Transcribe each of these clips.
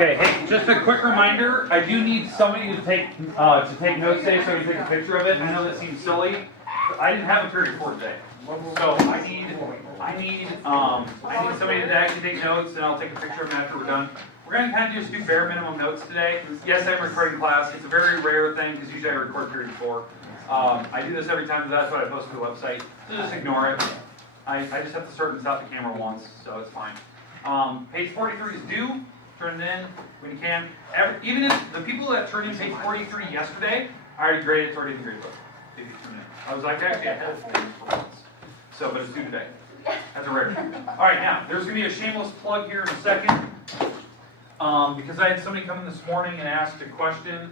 Okay, hey, just a quick reminder, I do need somebody to take notes today so I can take a picture of it. I know that seems silly, but I didn't have a period for today. So I need somebody to actually take notes, and I'll take a picture of them after we're done. We're going to kind of just do bare minimum notes today. Yes, I'm recording class. It's a very rare thing because usually I record period 4. I do this every time, but that's what I post to the website. So just ignore it. I just have to start and stop the camera once, so it's fine. Page 43 is due. Turn it in when you can. Even if the people that turned in page 43 yesterday, I already graded, it's already in the grade book. If you turn in. I was like actually ahead of things for once. So, but it's due today. That's a rare. Alright, now, there's going to be a shameless plug here in a second. Because I had somebody come in this morning and asked a question.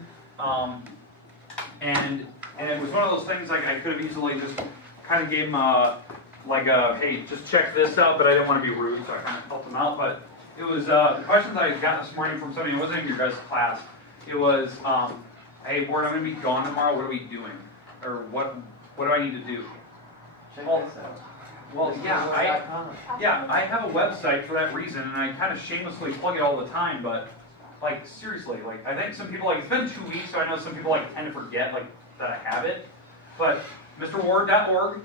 And it was one of those things like I could have easily just kind of gave them hey, just check this out, but I didn't want to be rude, so I kind of helped them out. But it was the questions I got this morning from somebody. It wasn't in your guys' class. It was, hey, Ward, I'm going to be gone tomorrow. What are we doing? Or what do I need to do? Check this out. Well, yeah, I have a website for that reason, and I kind of shamelessly plug it all the time. But like seriously, like I think some people like it's been 2 weeks, so I know some people like tend to forget like that I have it. But MrWard.org,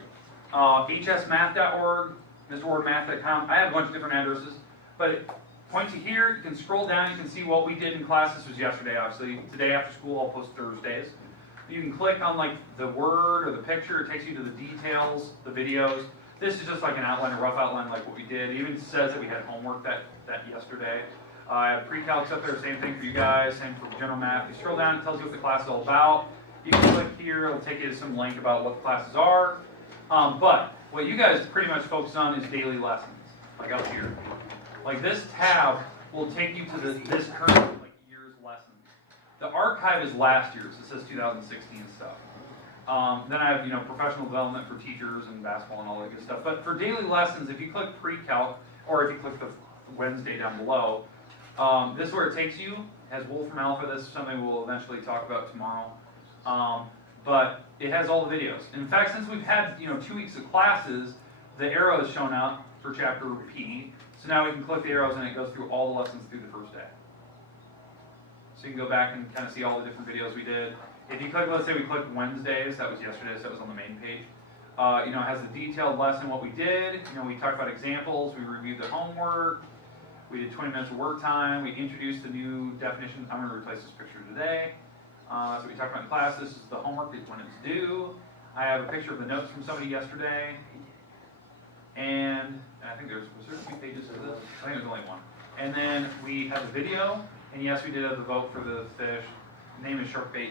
hsmath.org, MrWardMath.com. I have a bunch of different addresses, but point to here, you can scroll down, you can see what we did in class. This was yesterday, obviously. Today after school, I'll post Thursdays. You can click on like the word or the picture, it takes you to the details, the videos. This is just like an outline, a rough outline like what we did. It even says that we had homework that yesterday. I have PreCalculus up there, same thing for you guys, same for general math. You scroll down, it tells you what the class is all about. You can click here, it'll take you to some link about what the classes are. But what you guys pretty much focus on is daily lessons, like up here. Like this tab will take you to this current like year's lessons. The archive is last year's. It says 2016 stuff. Then I have professional development for teachers and basketball and all that good stuff. But for daily lessons, if you click pre-calc or if you click the Wednesday down below, this is where it takes you. It has Wolfram Alpha. This is something we'll eventually talk about tomorrow. But it has all the videos. In fact, since we've had 2 weeks of classes, the arrow has shown up for chapter P. So now we can click the arrows and it goes through all the lessons through the first day. So you can go back and kind of see all the different videos we did. If you click, let's say we clicked Wednesdays, that was yesterday, so that was on the main page. It has the detailed lesson, what we did. We talked about examples, we reviewed the homework, we did 20 minutes of work time, we introduced the new definition. I'm going to replace this picture today. So we talked about in class, this is the homework when it's due. I have a picture of the notes from somebody yesterday. And I think was there 2 pages of this? I think there's only one. And then we have the video, and yes, we did have the vote for the fish. The name is Sharkbait.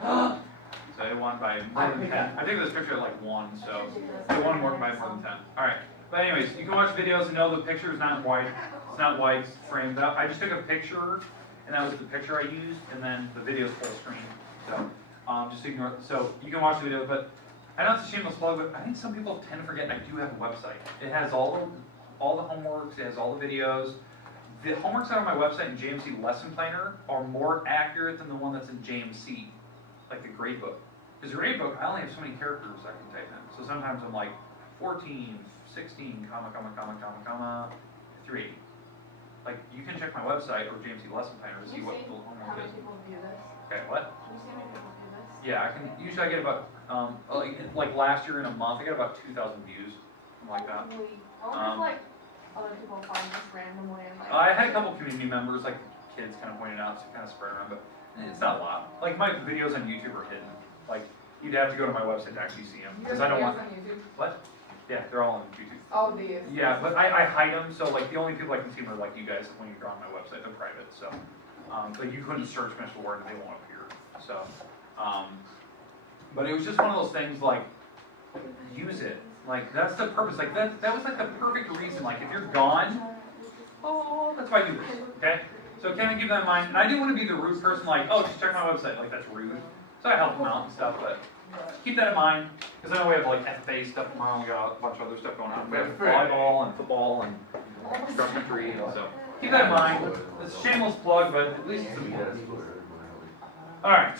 So it won by more than 10. I think this picture had like 1, so it won more by more than 10. Alright, but anyways, you can watch videos and know the picture is not white. It's not white, it's framed up. I just took a picture, and that was the picture I used, and then the video is full screen. So just ignore it. So you can watch the video, but I know it's a shameless plug, but I think some people tend to forget I do have a website. It has all the homeworks, it has all the videos. The homeworks that are on my website in JMC Lesson Planner are more accurate than the one that's in JMC, like the grade book. Because the grade book, I only have so many characters I can type in. So sometimes I'm like 14, 16, comma, through 80. Like, you can check my website or JMC Lesson Planner to see what the homework is. Okay, what? Yeah, I can. Usually I get about like last year in a month, I got about 2,000 views, something like that. Other people find this randomly. I had a couple community members, like kids, kind of pointed out to kind of spread around, but it's not a lot. Like my videos on YouTube are hidden. Like you'd have to go to my website to actually see them because I don't want. On YouTube? What? Yeah, they're all on YouTube. Oh, these. Yeah, but I hide them, so like the only people I can see them are like you guys when you're on my website. They're private, so but you couldn't search Mr. Ward and they won't appear. So. But it was just one of those things like, use it. Like, that's the purpose. Like, that was like the perfect reason. Like, if you're gone, that's why I do this, okay? So kind of keep that in mind. And I didn't want to be the rude person like, oh, just check my website. Like, that's rude. So I help them out and stuff, but keep that in mind. Because I know we have, like, FFA stuff tomorrow. We got a bunch of other stuff going on. We have volleyball and football and cross country. So keep that in mind. It's a shameless plug, but at least it's a plug. All right.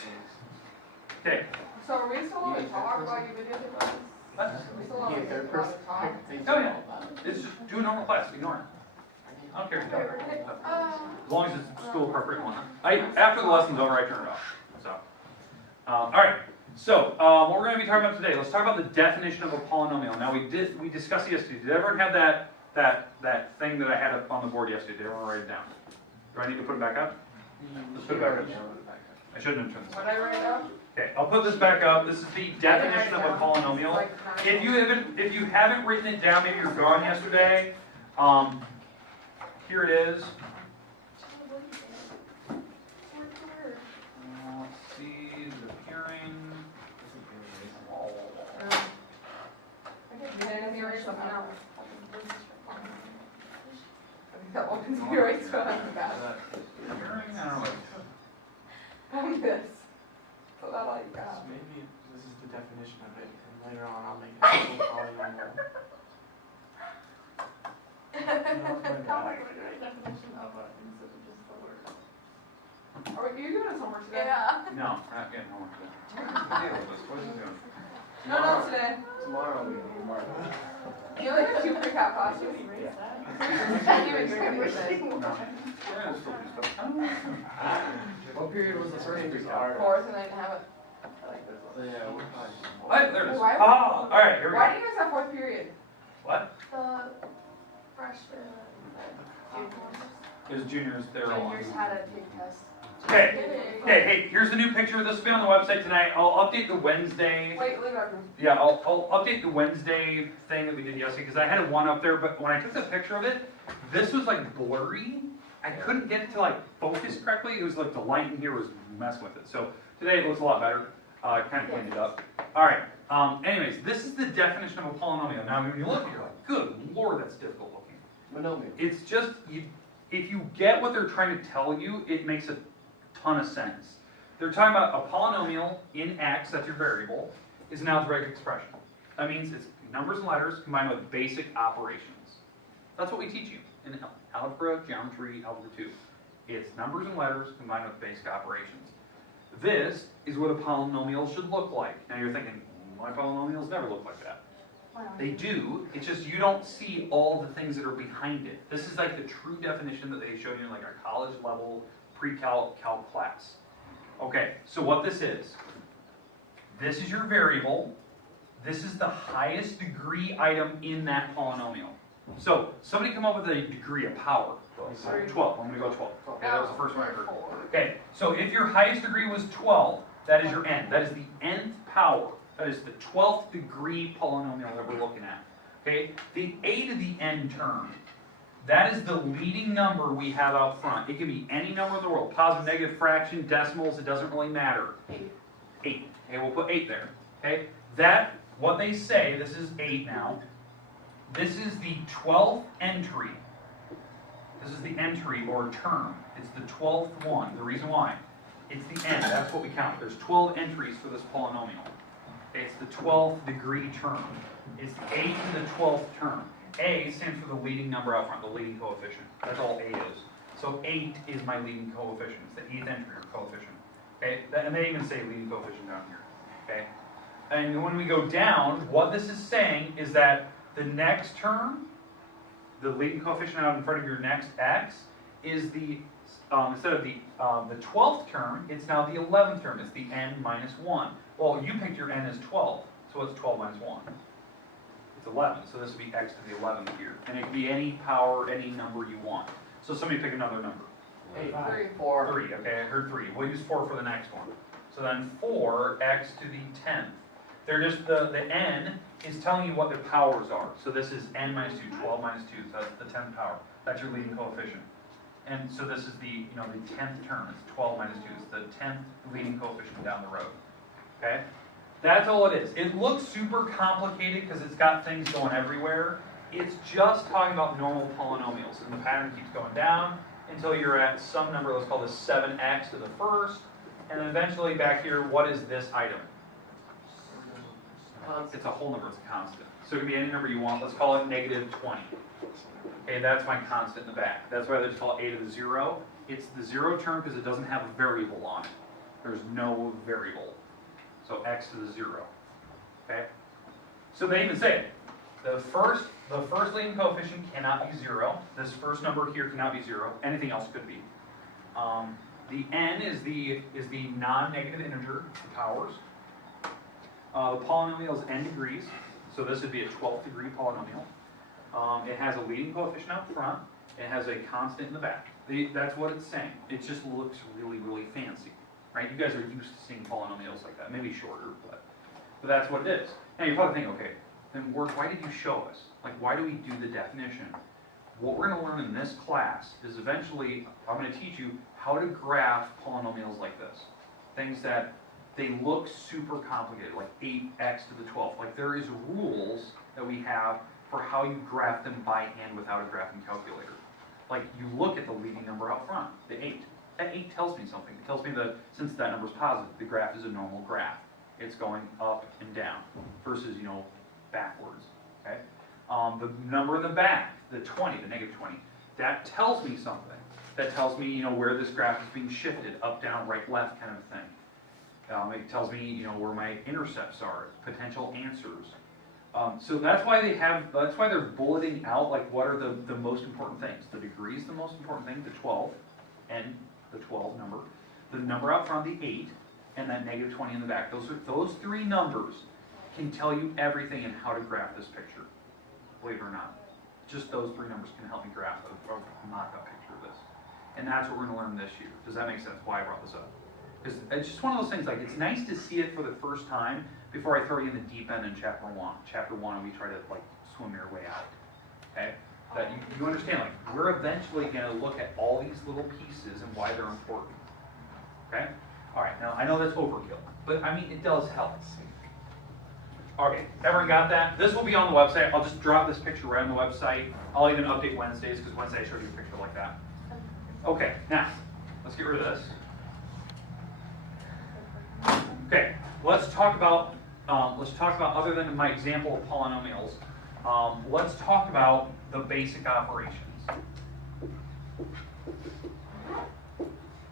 Okay. So are we still on the talk while you videotape us? What? We still on the talk? Oh yeah. It's just do a normal class. Ignore it. I don't care if you don't. Okay. As long as it's school appropriate one. After the lesson's over, I turn it off. So, all right. So, what we're going to be talking about today, let's talk about the definition of a polynomial. Now, we discussed it yesterday. Did everyone have that thing that I had up on the board yesterday? Did everyone write it down? Do I need to put it back up? Let's put it back up. I shouldn't have turned this What off. I write down? Okay, I'll put this back up. This is the definition of a polynomial. If you haven't written it down, maybe you're gone yesterday. Here it is. Let's see the appearing. That one can be right, so I'm bad. Appearing? I don't know. I'm this. So that's all you got. Maybe this is the definition of it, and later on I'll make it a full polynomial. Sounds like a great definition of it instead of just the word. Are you doing this homework today? Yeah. No, we're not getting homework today. What's the deal with this? What is it doing? No, not today. Tomorrow we need more. You only have 2 pre-calc classes. Can't even drink anything. No. We're gonna still do stuff. I don't know. What period was the first period? Fourth, and I didn't have it. I like this one. Yeah, we're fine. Oh, there it is. Why- Ah, all right, here we Why go. do you guys have 4th period? What? The freshmen, Because juniors, they're all on. juniors had a take test. Okay, hey, here's the new picture. This will be on the website tonight. I'll update the Wednesday. Wait, leave it up. Yeah, I'll update the Wednesday thing that we did yesterday because I had one up there, but when I took the picture of it, this was like blurry. I couldn't get it to like focus correctly. It was like the light in here was messing with it. So today it looks a lot better. I kind of cleaned it up. All right. Anyways, this is the definition of a polynomial. Now, when you look, you're like, good Lord, that's difficult looking. Monomial. It's just if you get what they're trying to tell you, it makes a ton of sense. They're talking about a polynomial in x, that's your variable, is an algebraic expression. That means it's numbers and letters combined with basic operations. That's what we teach you in algebra, geometry, algebra 2. It's numbers and letters combined with basic operations. This is what a polynomial should look like. Now you're thinking, my polynomials never look like that. They do, it's just you don't see all the things that are behind it. This is like the true definition that they showed you in like a college level pre-calc class. Okay, so what this is your variable. This is the highest degree item in that polynomial. So somebody come up with a degree of power. 12, I'm gonna go 12. Okay, that was the first one I heard. Okay, so if your highest degree was 12, that is your n. That is the nth power. That is the 12th degree polynomial that we're looking at. Okay, the a to the n term. That is the leading number we have out front. It can be any number in the world. Positive, negative, fraction, decimals, it doesn't really matter. 8. Okay, we'll put 8 there. Okay, what they say, this is 8 now. This is the 12th entry. This is the entry or term. It's the 12th one. The reason why, it's the n. That's what we count. There's 12 entries for this polynomial. Okay, it's the 12th degree term. It's a to the 12th term. A stands for the leading number out front, the leading coefficient. That's all A is. So 8 is my leading coefficient. It's the 8th entry or coefficient. Okay, and they even say leading coefficient down here. Okay, and when we go down, what this is saying is that the next term, the leading coefficient out in front of your next x, is the instead of the 12th term, it's now the 11th term. It's the n minus 1. Well, you picked your n as 12, so what's 12 minus 1? It's 11, so this would be x to the 11th here. And it can be any power, any number you want. So somebody pick another number. 8, 3. 4. 3, okay, I heard 3. We'll use 4 for the next one. So then 4x to the 10th. They're just, the n is telling you what the powers are. So this is n minus 2, 12 minus 2, so that's the 10th power. That's your leading coefficient. And so this is the 10th term. It's 12 minus 2. It's the 10th leading coefficient down the road. Okay? That's all it is. It looks super complicated because it's got things going everywhere. It's just talking about normal polynomials. And the pattern keeps going down until you're at some number, let's call this 7x to the first. And then eventually back here, what is this item? It's a whole number. It's a constant. So it can be any number you want. Let's call it negative 20. Okay, that's my constant in the back. That's why they just call it a to the 0. It's the 0 term because it doesn't have a variable on it. There's no variable. So x to the 0. Okay? So they even say it. The first leading coefficient cannot be 0. This first number here cannot be 0. Anything else could be. The n is the non-negative integer, the powers. The polynomial is n degrees, so this would be a 12th degree polynomial. It has a leading coefficient up front. It has a constant in the back. That's what it's saying. It just looks really, really fancy, right? You guys are used to seeing polynomials like that, maybe shorter, but that's what it is. Now you're probably thinking, okay, then Ward, why did you show us? Like, why do we do the definition? What we're going to learn in this class is eventually, I'm going to teach you how to graph polynomials like this. Things that they look super complicated, like 8x to the 12th. Like there is rules that we have for how you graph them by hand without a graphing calculator. Like you look at the leading number out front, the 8. That 8 tells me something. It tells me that since that number is positive, the graph is a normal graph. It's going up and down versus, backwards, okay? The number in the back, the 20, the negative 20, that tells me something. That tells me, where this graph is being shifted, up, down, right, left kind of thing. It tells me, where my intercepts are, potential answers. So that's why they're bulleting out, like, what are the most important things. The degree is the most important thing, the 12, and the 12 number. The number out front, the 8, and that negative 20 in the back. Those three numbers can tell you everything in how to graph this picture, believe it or not. Just those three numbers can help me graph a mock-up picture of this. And that's what we're going to learn this year. Does that make sense, why I brought this up? Because it's just one of those things, like, it's nice to see it for the first time before I throw you in the deep end in chapter 1. Chapter 1, we try to, like, swim your way out, okay? That you understand, like, we're eventually going to look at all these little pieces and why they're important, okay? All right, now, I know that's overkill, but, I mean, it does help. Okay, everyone got that? This will be on the website. I'll just drop this picture right on the website. I'll even update Wednesdays, because Wednesday I showed you a picture like that. Okay, now, let's get rid of this. Okay, let's talk about other than my example of polynomials, let's talk about the basic operations.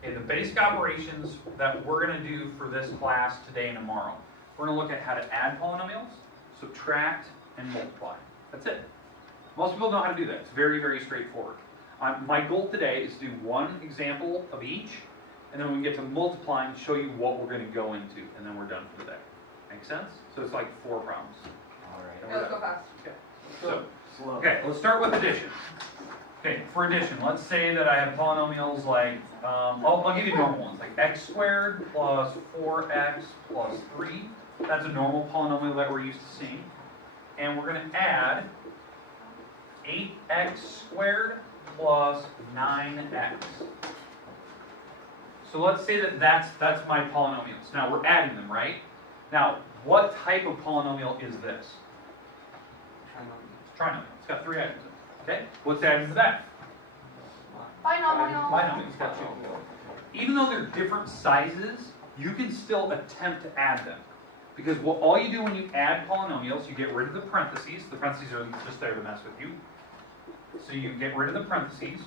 Okay, the basic operations that we're going to do for this class today and tomorrow. We're going to look at how to add polynomials, subtract, and multiply. That's it. Most people know how to do that. It's very, very straightforward. My goal today is to do one example of each, and then when we get to multiplying, show you what we're going to go into, and then we're done for the day. Make sense? So it's like 4 problems. All right. Yeah, let's go fast. Okay. So, Slow. okay, let's start with addition. Okay, for addition, let's say that I have polynomials like, I'll give you normal ones, like x squared plus 4x plus 3. That's a normal polynomial that we're used to seeing. And we're going to add 8x squared plus 9x. So let's say that that's my polynomials. Now we're adding them, right? Now, what type of polynomial is this? Trinomial. It's got 3 items in it. Okay? What's added to that? Binomial. Binomial. It's got 2. Even though they're different sizes, you can still attempt to add them. Because all you do when you add polynomials, you get rid of the parentheses. The parentheses are just there to mess with you. So you get rid of the parentheses,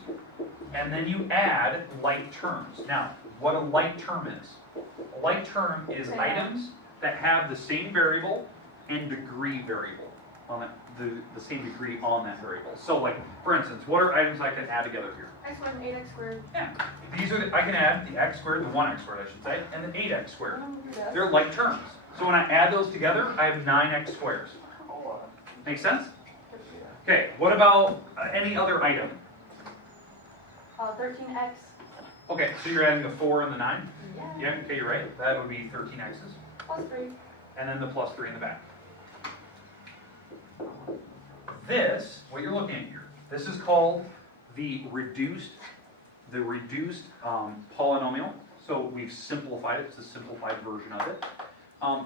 and then you add like terms. Now, what a like term is. A like term is items that have the same variable and degree variable on it, the same degree on that variable. So, like, for instance, what are items I can add together here? X squared and 8x squared. Yeah, these are I can add the x squared, the 1x squared, I should say, and the 8x squared. They're like terms. So when I add those together, I have 9x squares. Make sense? Okay, what about any other item? 13x. Okay, so you're adding the 4 and the 9? Yeah. Yeah, okay, you're right. That would be 13x's. Plus 3. And then the plus 3 in the back. This, what you're looking at here, this is called the reduced polynomial. So we've simplified it. It's a simplified version of it.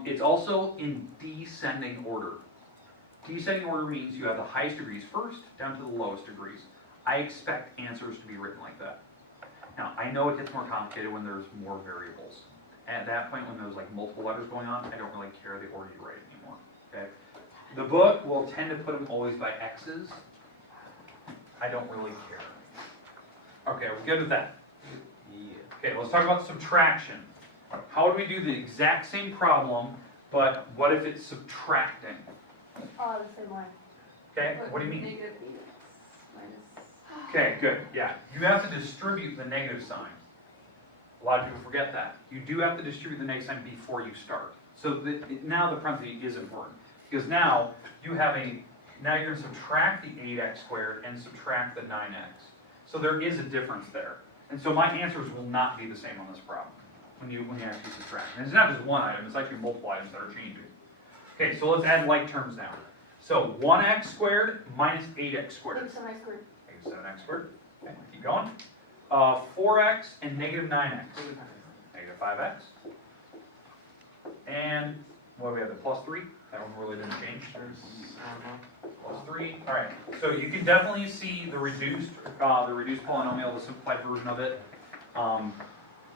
It's also in descending order. Descending order means you have the highest degrees first, down to the lowest degrees. I expect answers to be written like that. Now, I know it gets more complicated when there's more variables. At that point, when there's like multiple letters going on, I don't really care the order you write anymore. Okay? The book will tend to put them always by X's. I don't really care. Okay, we're good with that? Yeah. Okay, let's talk about subtraction. How do we do the exact same problem, but what if it's subtracting? The same way. Okay, what do you mean? Negative 8x minus. Okay, good, yeah. You have to distribute the negative sign. A lot of people forget that. You do have to distribute the negative sign before you start. So now the parentheses is important. Because now you have now you're going to subtract the 8x squared and subtract the 9x. So there is a difference there. And so my answers will not be the same on this problem when you actually subtract. And it's not just one item, it's actually multiple items that are changing. Okay, so let's add like terms now. So 1x squared minus 8x squared. Negative 7x squared. Negative 7x squared. Okay, keep going. 4x and negative 9x. Negative 5x. And what do we have, the plus 3? That one really didn't change. Plus 3. All right. So you can definitely see the reduced polynomial, the simplified version of it.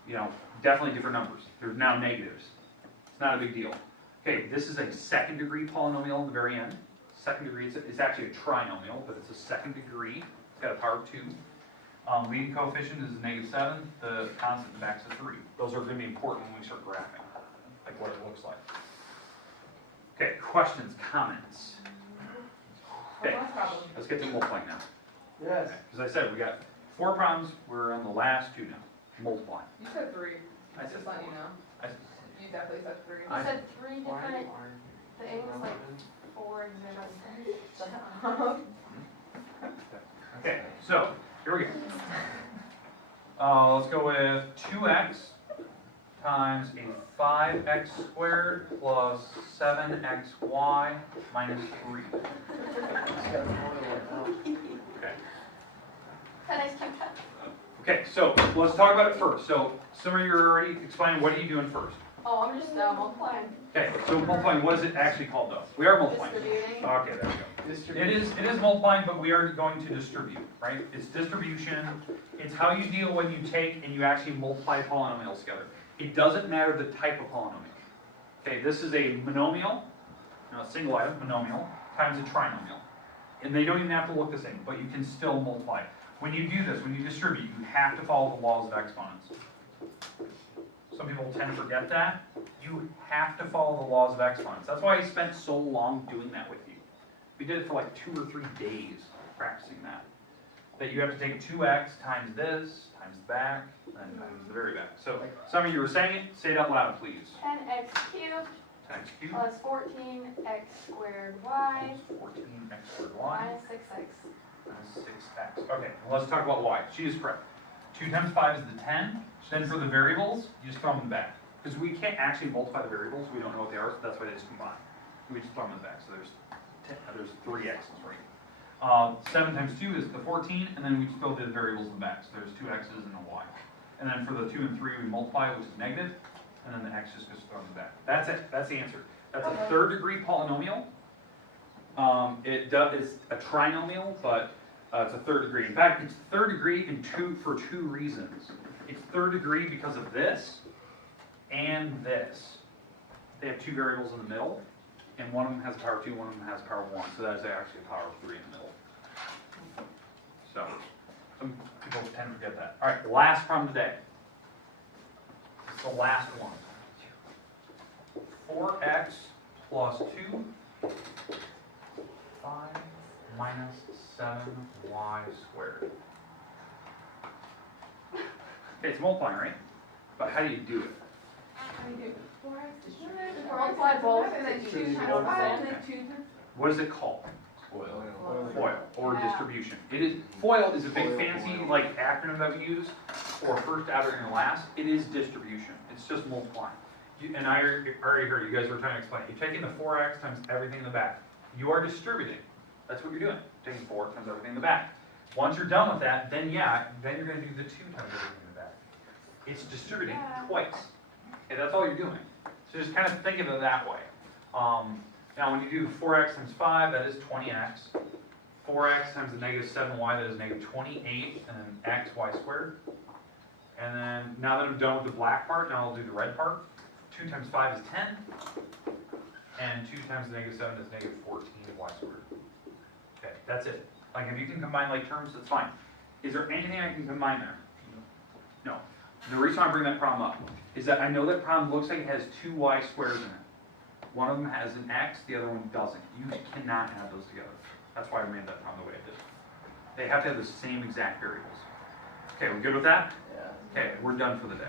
You know, definitely different numbers. There's now negatives. It's not a big deal. Okay, this is a second degree polynomial in the very end. Second degree, it's actually a trinomial, but it's a second degree. It's got a power of 2. Leading coefficient is -7. The constant in the back is 3. Those are going to be important when we start graphing, like what it looks like. Okay, questions, comments? Okay, let's get to multiplying now. Yes. As I said, we got 4 problems. We're on the last 2 now. Multiplying. You said 3. I said Just letting you know. I- You definitely said 3. You said 3 different things, like 4 examples. Okay, so here we go. Let's go with 2x times a 5x squared plus 7xy minus 3. Okay. 10x cubed. Okay, so let's talk about it first. So some of you are already explaining, what are you doing first? Oh, I'm just multiplying. Okay, so multiplying, what is it actually called though? We are multiplying. Distributing. Okay, there we go. It is multiplying, but we are going to distribute, right? It's distribution. It's how you deal when you take and you actually multiply polynomials together. It doesn't matter the type of polynomial. Okay, this is a monomial, a single item, monomial, times a trinomial. And they don't even have to look the same, but you can still multiply. When you do this, when you distribute, you have to follow the laws of exponents. Some people tend to forget that. You have to follow the laws of exponents. That's why I spent so long doing that with you. We did it for like 2 or 3 days practicing that. That you have to take 2x times this, times the back, and times the very back. So some of you were saying it. Say it out loud, please. 10x cubed 10x cubed plus 14x squared y 14x squared y minus 6x. minus 6x. Okay, well, let's talk about y. She is correct. 2 times 5 is the 10. Then for the variables, you just throw them in the back. Because we can't actually multiply the variables. We don't know what they are, so that's why they just combine. We just throw them in the back. So there's 3 x's, right? 7 times 2 is the 14, and then we just throw the variables in the back. So there's 2 x's and a y. And then for the 2 and 3, we multiply, which is negative, and then the x just gets thrown in the back. That's it. That's the answer. That's a 3rd degree polynomial. It's a trinomial, but it's a 3rd degree. In fact, it's 3rd degree for 2 reasons. It's 3rd degree because of this and this. They have 2 variables in the middle, and one of them has power 2, one of them has power 1. So that is actually a power of 3 in the middle. So some people tend to forget that. All right, last problem today. It's the last one. 4x plus 2, 5 minus 7y squared. Okay, it's multiplying, right? But how do you do it? How do you do 4x? Multiply both And then to 2 choose times one 5 side. and then 2 times. What is it called? FOIL, or Yeah. distribution. It is, FOIL is a big fancy like acronym that we use for first, after, and last. It is distribution. It's just multiplying. And I already heard you guys were trying to explain. You're taking the 4x times everything in the back. You are distributing. That's what you're doing. Taking 4 times everything in the back. Once you're done with that, then you're going to do the 2 times everything in the back. It's distributing twice. Okay, that's all you're doing. So just kind of think of it that way. Now when you do 4x times 5, that is 20x. 4x times the negative 7y, that is negative 28, and then xy squared. And then now that I'm done with the black part, now I'll do the red part. 2 times 5 is 10. And 2 times the negative 7 is negative 14y squared. Okay, that's it. Like if you can combine like terms, that's fine. Is there anything I can combine there? No. The reason I bring that problem up is that I know that problem looks like it has 2 y squares in it. One of them has an x, the other one doesn't. You cannot add those together. That's why I made that problem the way I did. They have to have the same exact variables. Okay, we good with that? Okay, we're done for the day.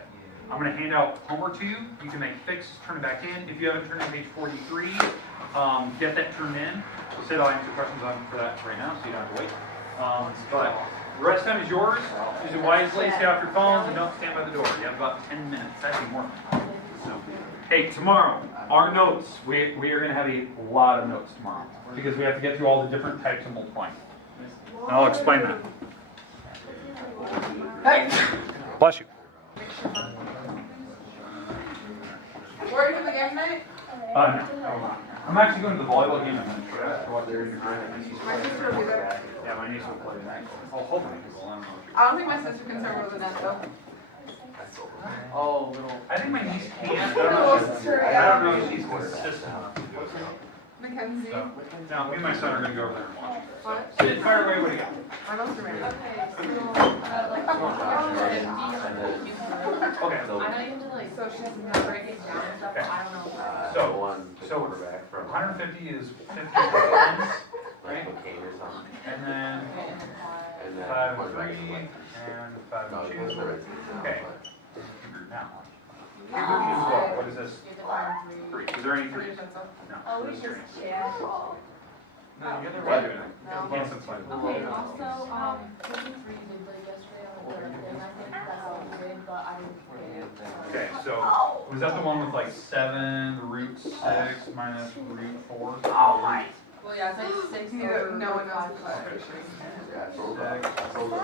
I'm going to hand out homework to you. You can make fixes, turn it back in. If you haven't turned in page 43, get that turned in. I said I'll answer questions on for that right now, so you don't have to wait. But the rest of the time is yours. Use it wisely. Stay off your phones and don't stand by the door. You have about 10 minutes. Actually more. So, hey, tomorrow, our notes. We are going to have a lot of notes tomorrow because we have to get through all the different types of multiplying. And I'll explain that. Hey! Bless you. Where are you in the game tonight? No. I'm actually going to the volleyball game. I'm going to try to watch their My sister will be there. Yeah, my niece will play tonight. Oh, hopefully he will. I don't know. I don't think my sister can serve over the net though. Oh, little. I think my niece can. I Little don't sister, know if she's consistent enough to do it. Mackenzie. So, now, me and my son are going to go over there and watch. What? So, fire away, what do you got? My most romantic. Okay. I know you have to like, So she's break it down and stuff, but I don't know. So 150 is 50 times, right? And then 5 and 3 and 5 and 2. Okay. Now, what is this? You have to find 3. 3. Is there any 3s? No. Oh, we just chat. No, you're the right doing it. No. You can't simplify it. Okay, also, taking 3 did like yesterday on the thing, I think that's how we did, but I didn't get it. Okay, so was that the one with like 7 root 6 minus root 4? Oh my. Well, yeah, it's like 6 Neither, over no one knows 5. the classification. 6 over 5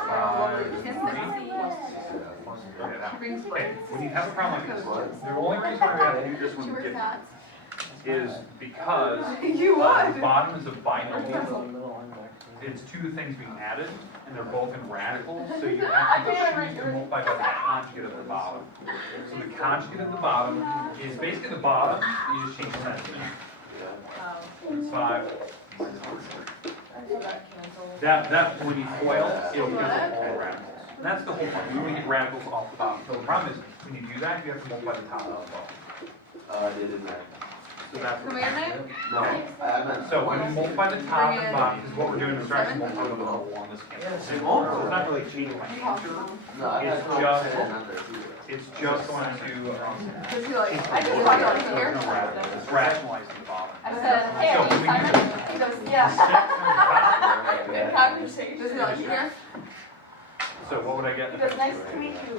Keeping split. Okay, when you have a problem like this, the only reason why we have to do this one is because You the would. bottom is a binomial. It's two things being added, and they're both in radicals, so you actually choose to multiply by the conjugate of the bottom. So the conjugate of the bottom is basically the bottom, you just change the sign. It's 5. So that cancels. That when you FOIL, it'll cancel all radicals. And that's the whole point. You want to get radicals off the bottom. So the problem is, when you do that, you have to multiply the top as well. They didn't matter. So that's Can we end it? No, I meant. so when you multiply the top and bottom, because what we're doing is we're actually multiplying the whole on this cancel. It won't, so it's not really changing my answer. No, I It's had no just- saying not there either. It's just going to, Does he like, I just want to here. it's rationalizing the bottom. I said, hey, So I when need we Simon. do He goes, the yeah. 6 times In conversation. Does he like here? so what would I get? He goes, nice to meet you.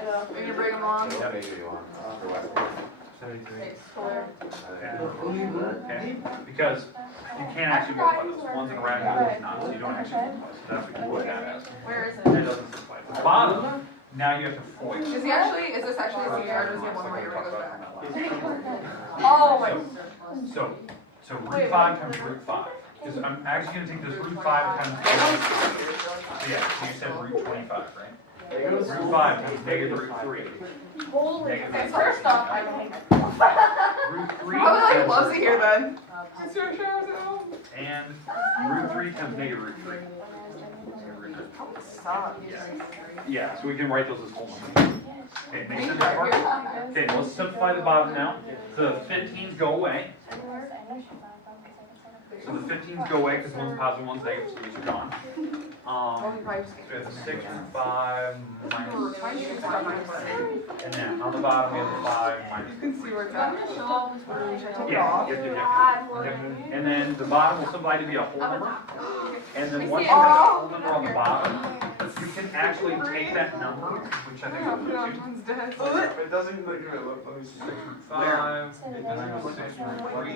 Are you gonna bring him along? What figure you want? For West. 6, 4. Okay, because you can't actually multiply those. One's in a radical, one's not, so you don't actually multiply. So that's what you look at as. Where is And it it? doesn't simplify. The bottom, now you have to FOIL. Is he actually, is this actually a senior or does he have one more year where he goes back? Oh my. So root 5 times root 5. Because I'm actually going to take this root 5 times. Yeah, so you said root 25, right? Root 5 times negative root 3. Holy. Negative First off, I don't. root 3 Probably like times loves it root here 5. then. Is there showers at home? And root 3 times negative root 3. Stop. Yeah, so we can write those as whole numbers. Okay, make sense so far? Okay, let's simplify the bottom now. The 15s go away. So the 15s go away because one's positive, one's negative, so these are gone. Oh, he probably just So we have the 6 root 5 minus, Why do you stop my phone? and then on the bottom we have the 5 You minus. can see where it's I'm at. gonna show off this word. Should I take it Yeah, off? okay. And then the bottom will simplify to be a whole number. And then once you have a whole number on the bottom, you can actually take that number, which I think I'll put it is on 2. John's desk. It doesn't even look good. Let me see. 6 root 5, and then 6 root 3,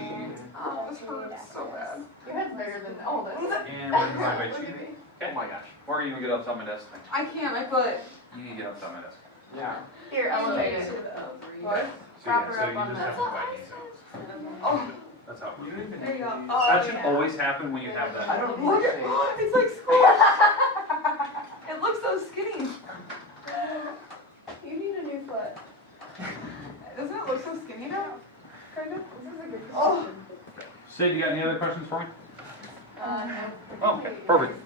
Oh, this hurts so bad. Your head's bigger than all this. and we're divided by 2. Okay. Oh my gosh. Morgan, you can get outside my desk. I can't, my foot. You need to get outside my desk. Yeah. Here, elevate it. What? So Prop yeah, her so up you on just that. have to divide these out. Oh, That's how it You works. don't even. there you go. That should always happen when you have I that. don't Look need at, to oh, it's like squished. It looks so skinny. You need a new foot. Doesn't it look so skinny now? Kind of. This is a good Oh. Sid, you got any other questions for me? no. Oh, okay, perfect.